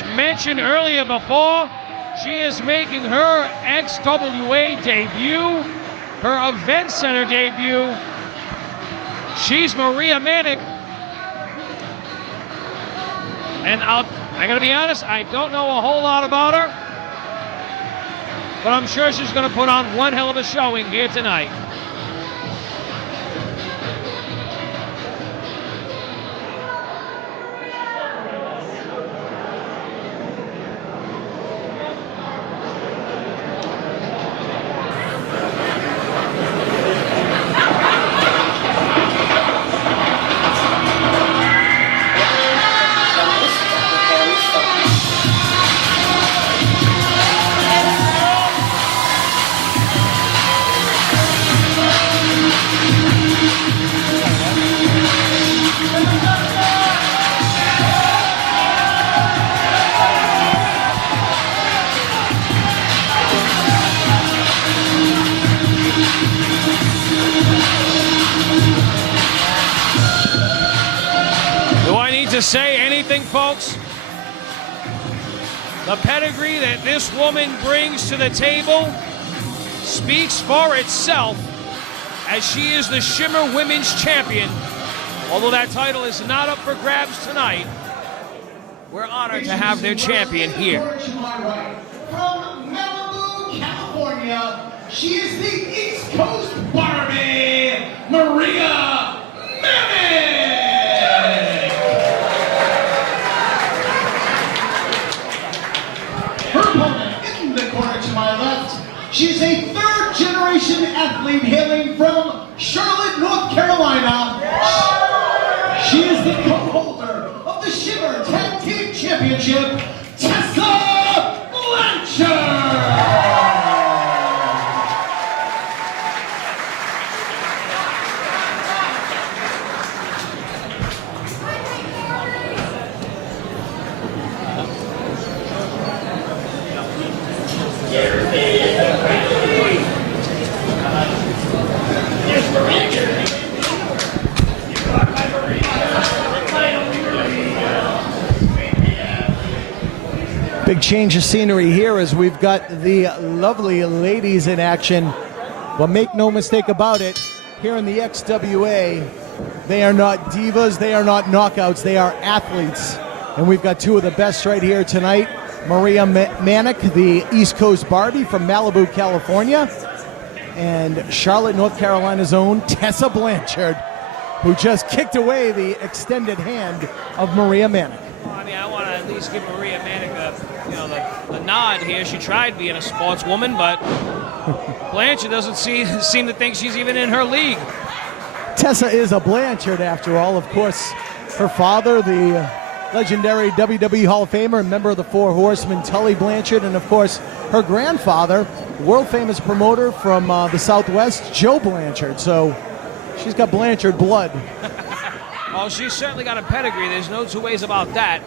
As mentioned earlier before, she is making her XWA debut, her event center debut. She's Maria Maniac. And I gotta be honest, I don't know a whole lot about her, but I'm sure she's gonna put on one hell of a showing here tonight. To say anything, folks? The pedigree that this woman brings to the table speaks for itself, as she is the Shimmer Women's Champion. Although that title is not up for grabs tonight, we're honored to have their champion here. From Malibu, California, she is the East Coast Barbie, Maria Maniac. Her opponent in the corner to my left, she's a third-generation athlete hailing from Charlotte, North Carolina. She is the co-holder of the Shimmer Tag Team Championship, Tessa Blanchard. Big change of scenery here as we've got the lovely ladies in action. But make no mistake about it, here in the XWA, they are not divas, they are not knockouts, they are athletes. And we've got two of the best right here tonight. Maria Maniac, the East Coast Barbie from Malibu, California. And Charlotte, North Carolina's own Tessa Blanchard, who just kicked away the extended hand of Maria Maniac. Well, I mean, I want to at least give Maria Maniac the nod here. She tried being a sportswoman, but Blanchard doesn't seem to think she's even in her league. Tessa is a Blanchard, after all. Of course, her father, the legendary WWE Hall of Famer and member of the Four Horsemen, Tully Blanchard, and of course, her grandfather, world-famous promoter from the Southwest, Joe Blanchard. So she's got Blanchard blood. Oh, she's certainly got a pedigree. There's no two ways about that.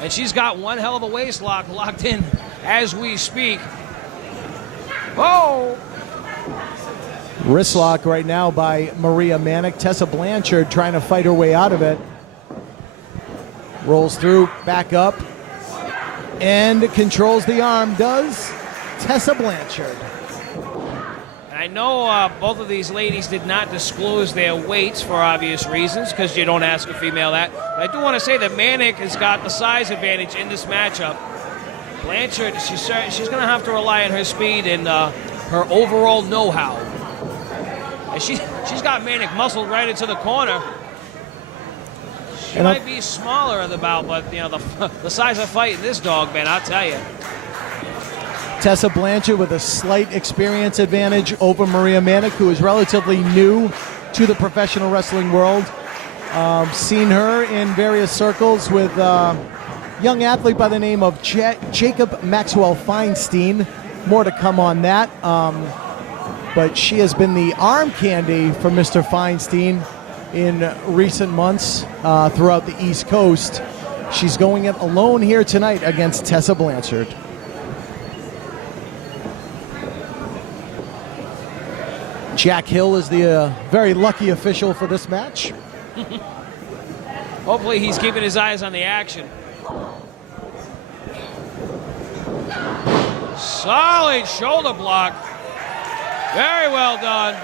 And she's got one hell of a waist lock locked in as we speak. Oh! Wrist lock right now by Maria Maniac. Tessa Blanchard trying to fight her way out of it. Rolls through, back up, and controls the arm. Does Tessa Blanchard. I know both of these ladies did not disclose their weights for obvious reasons, because you don't ask a female that. But I do want to say that Maniac has got the size advantage in this matchup. Blanchard, she's going to have to rely on her speed and her overall know-how. And she's got Maniac muscled right into the corner. She might be smaller in the bout, but the size of fight in this dog, man, I'll tell you. Tessa Blanchard with a slight experience advantage over Maria Maniac, who is relatively new to the professional wrestling world. Seen her in various circles with a young athlete by the name of Jacob Maxwell Feinstein. More to come on that. But she has been the arm candy for Mr. Feinstein in recent months throughout the East Coast. She's going it alone here tonight against Tessa Blanchard. Jack Hill is the very lucky official for this match. Hopefully he's keeping his eyes on the action. Solid shoulder block. Very well done.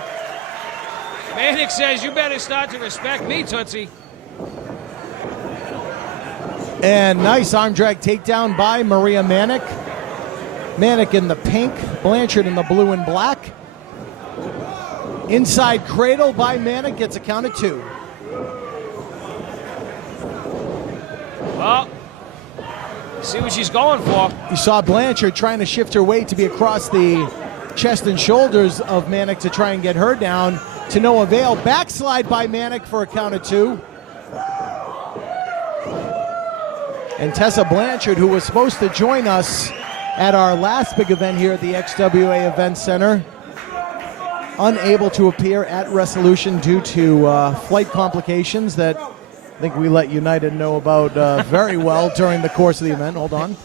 Maniac says, you better start to respect me, Tootsie. And nice arm drag takedown by Maria Maniac. Maniac in the pink, Blanchard in the blue and black. Inside cradle by Maniac, gets a count of 2. Well, see what she's going for. You saw Blanchard trying to shift her weight to be across the chest and shoulders of Maniac to try and get her down, to no avail. Backslide by Maniac for a count of 2. And Tessa Blanchard, who was supposed to join us at our last big event here at the XWA Event Center, unable to appear at Resolution due to flight complications that I think we let United know about very well during the course of the event. Hold on.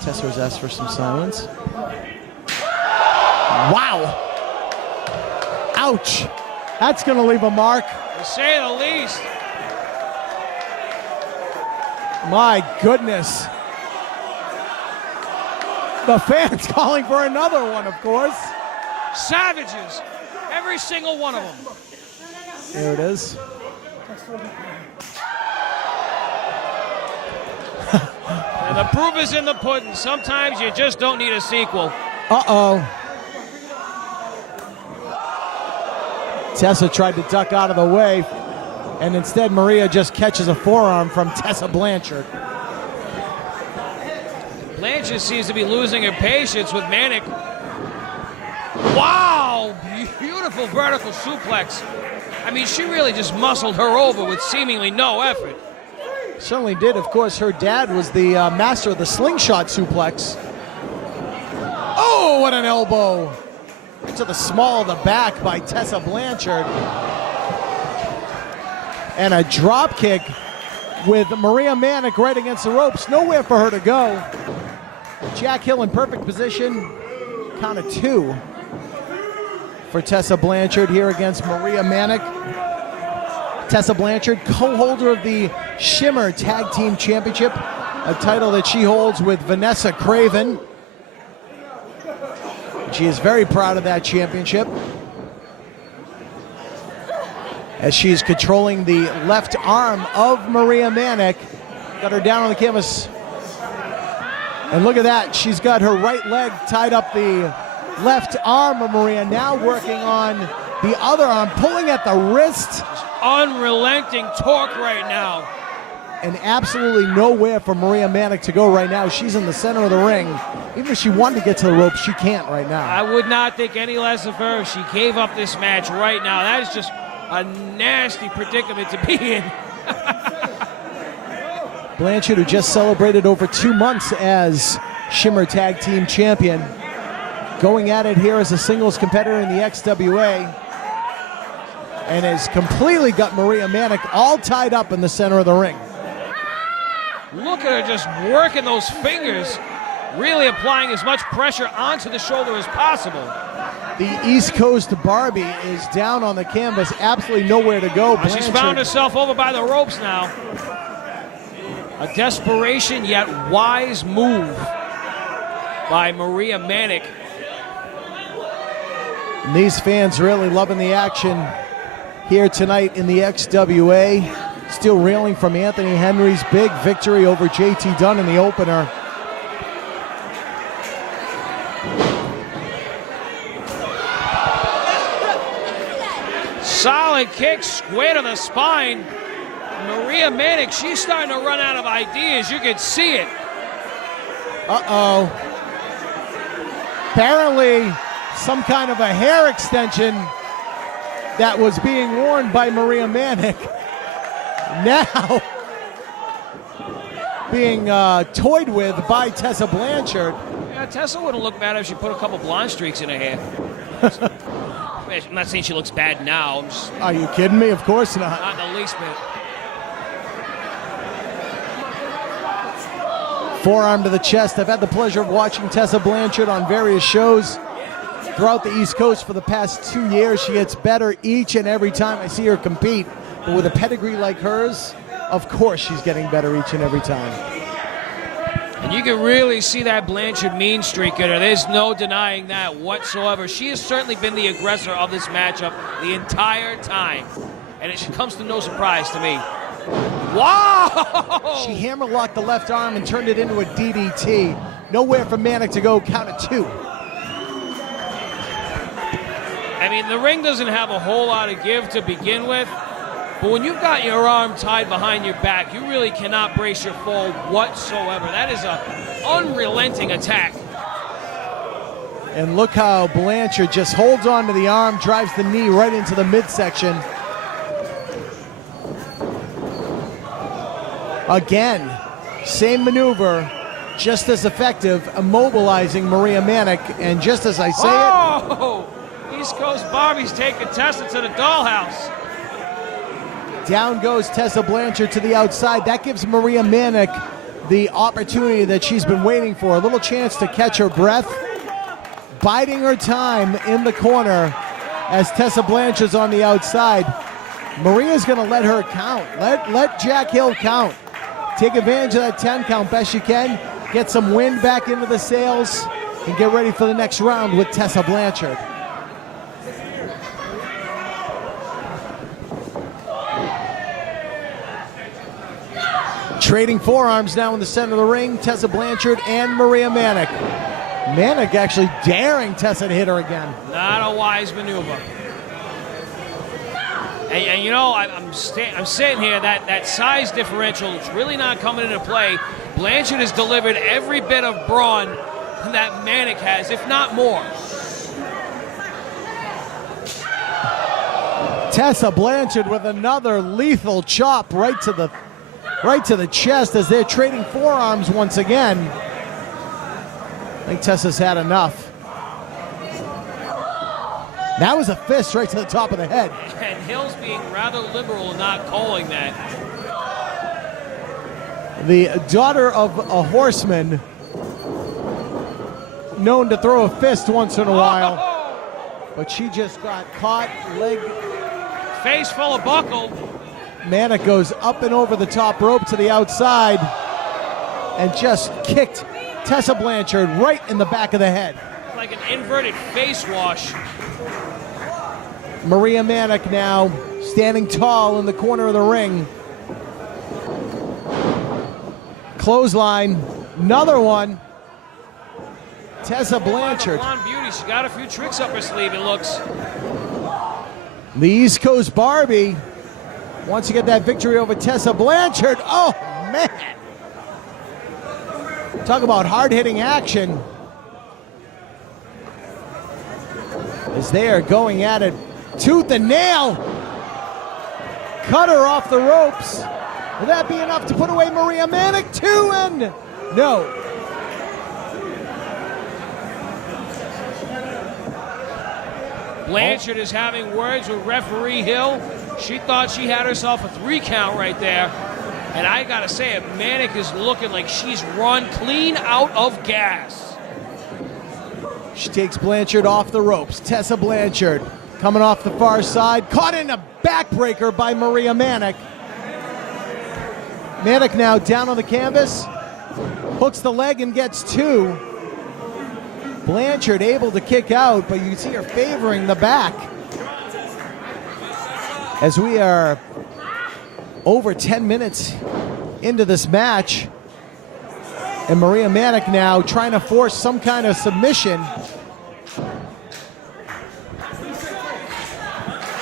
Tessa has asked for some silence. Wow. Ouch. That's going to leave a mark. To say the least. My goodness. The fans calling for another one, of course. Savages. Every single one of them. There it is. And the proof is in the pudding. Sometimes you just don't need a sequel. Uh-oh. Tessa tried to duck out of the way, and instead Maria just catches a forearm from Tessa Blanchard. Blanchard seems to be losing her patience with Maniac. Wow! Beautiful vertical suplex. I mean, she really just muscled her over with seemingly no effort. Certainly did. Of course, her dad was the master of the slingshot suplex. Oh, what an elbow! To the small of the back by Tessa Blanchard. And a drop kick with Maria Maniac right against the ropes. Nowhere for her to go. Jack Hill in perfect position. Count of 2 for Tessa Blanchard here against Maria Maniac. Tessa Blanchard, co-holder of the Shimmer Tag Team Championship, a title that she holds with Vanessa Craven. She is very proud of that championship, as she's controlling the left arm of Maria Maniac. Got her down on the canvas. And look at that. She's got her right leg tied up the left arm of Maria. Now working on the other arm, pulling at the wrist. Unrelenting torque right now. And absolutely nowhere for Maria Maniac to go right now. She's in the center of the ring. Even if she wanted to get to the ropes, she can't right now. I would not think any less of her if she gave up this match right now. That is just a nasty predicament to be in. Blanchard, who just celebrated over 2 months as Shimmer Tag Team Champion, going at it here as a singles competitor in the XWA, and has completely got Maria Maniac all tied up in the center of the ring. Look at her just working those fingers, really applying as much pressure onto the shoulder as possible. The East Coast Barbie is down on the canvas, absolutely nowhere to go. She's found herself over by the ropes now. A desperation yet wise move by Maria Maniac. And these fans really loving the action here tonight in the XWA. Still reeling from Anthony Henry's big victory over JT Dunn in the opener. Solid kick, square to the spine. Maria Maniac, she's starting to run out of ideas. You can see it. Uh-oh. Apparently, some kind of a hair extension that was being worn by Maria Maniac now being toyed with by Tessa Blanchard. Yeah, Tessa wouldn't look bad if she put a couple blonde streaks in her hair. I'm not saying she looks bad now. I'm just, Are you kidding me? Of course not. not in the least bit. Forearm to the chest. I've had the pleasure of watching Tessa Blanchard on various shows throughout the East Coast for the past 2 years. She gets better each and every time I see her compete. But with a pedigree like hers, of course she's getting better each and every time. And you can really see that Blanchard mean streak in her. There's no denying that whatsoever. She has certainly been the aggressor of this matchup the entire time. And it comes to no surprise to me. Wow! She hammerlocked the left arm and turned it into a DDT. Nowhere for Manic to go, count of 2. I mean, the ring doesn't have a whole lot of give to begin with, but when you've got your arm tied behind your back, you really cannot brace your fall whatsoever. That is an unrelenting attack. And look how Blanchard just holds on to the arm, drives the knee right into the midsection. Again, same maneuver, just as effective, immobilizing Maria Manic. And just as I say East Coast Barbie's taking Tessa to the dollhouse. Down goes Tessa Blanchard to the outside. That gives Maria Manic the opportunity that she's been waiting for. A little chance to catch her breath. Biding her time in the corner as Tessa Blanchard's on the outside. Maria's going to let her count. Let Jack Hill count. Take advantage of that 10 count best you can. Get some wind back into the sails and get ready for the next round with Tessa Blanchard. Trading forearms now in the center of the ring, Tessa Blanchard and Maria Manic. Manic actually daring Tessa to hit her again. Not a wise maneuver. And you know, I'm sitting here, that size differential is really not coming into play. Blanchard has delivered every bit of brawn that Manic has, if not more. Tessa Blanchard with another lethal chop right to the chest as they're trading forearms once again. I think Tessa's had enough. That was a fist right to the top of the head. And Hill's being rather liberal in not calling that. The daughter of a horseman, known to throw a fist once in a while, but she just got caught, leg. Face full of buckle. Manic goes up and over the top rope to the outside and just kicked Tessa Blanchard right in the back of the head. Like an inverted face wash. Maria Manic now standing tall in the corner of the ring. Clothesline, another one. Tessa Blanchard. Blonde beauty, she got a few tricks up her sleeve, it looks. The East Coast Barbie wants to get that victory over Tessa Blanchard. Oh, man. Talk about hard-hitting action. As they are going at it tooth and nail. Cut her off the ropes. Will that be enough to put away Maria Manic? 2 and no. Blanchard is having words with referee Hill. She thought she had herself a 3 count right there. And I gotta say it, Manic is looking like she's run clean out of gas. She takes Blanchard off the ropes. Tessa Blanchard coming off the far side. Caught in a backbreaker by Maria Manic. Manic now down on the canvas. Hooks the leg and gets 2. Blanchard able to kick out, but you can see her favoring the back. As we are over 10 minutes into this match, and Maria Manic now trying to force some kind of submission.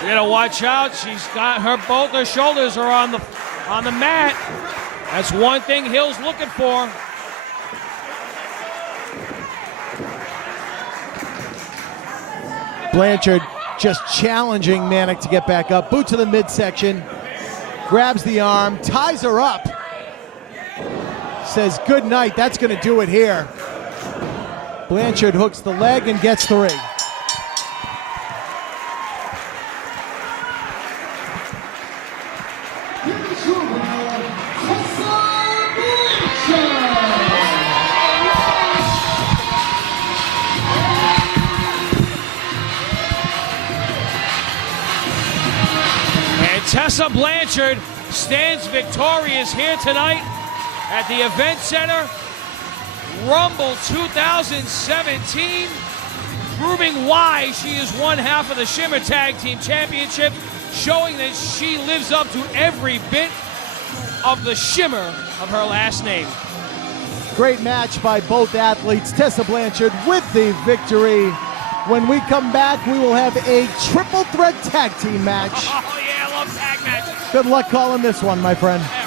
You gotta watch out. She's got both her shoulders are on the mat. That's one thing Hill's looking for. Blanchard just challenging Manic to get back up. Boot to the midsection. Grabs the arm, ties her up. Says good night, that's gonna do it here. Blanchard hooks the leg and gets 3. Tessa Blanchard stands victorious here tonight at the event center Rumble 2017, proving why she is one half of the Shimmer Tag Team Championship, showing that she lives up to every bit of the shimmer of her last name. Great match by both athletes. Tessa Blanchard with the victory. When we come back, we will have a triple threat tag team match. Oh yeah, I love tag matches. Good luck calling this one, my friend. Yeah.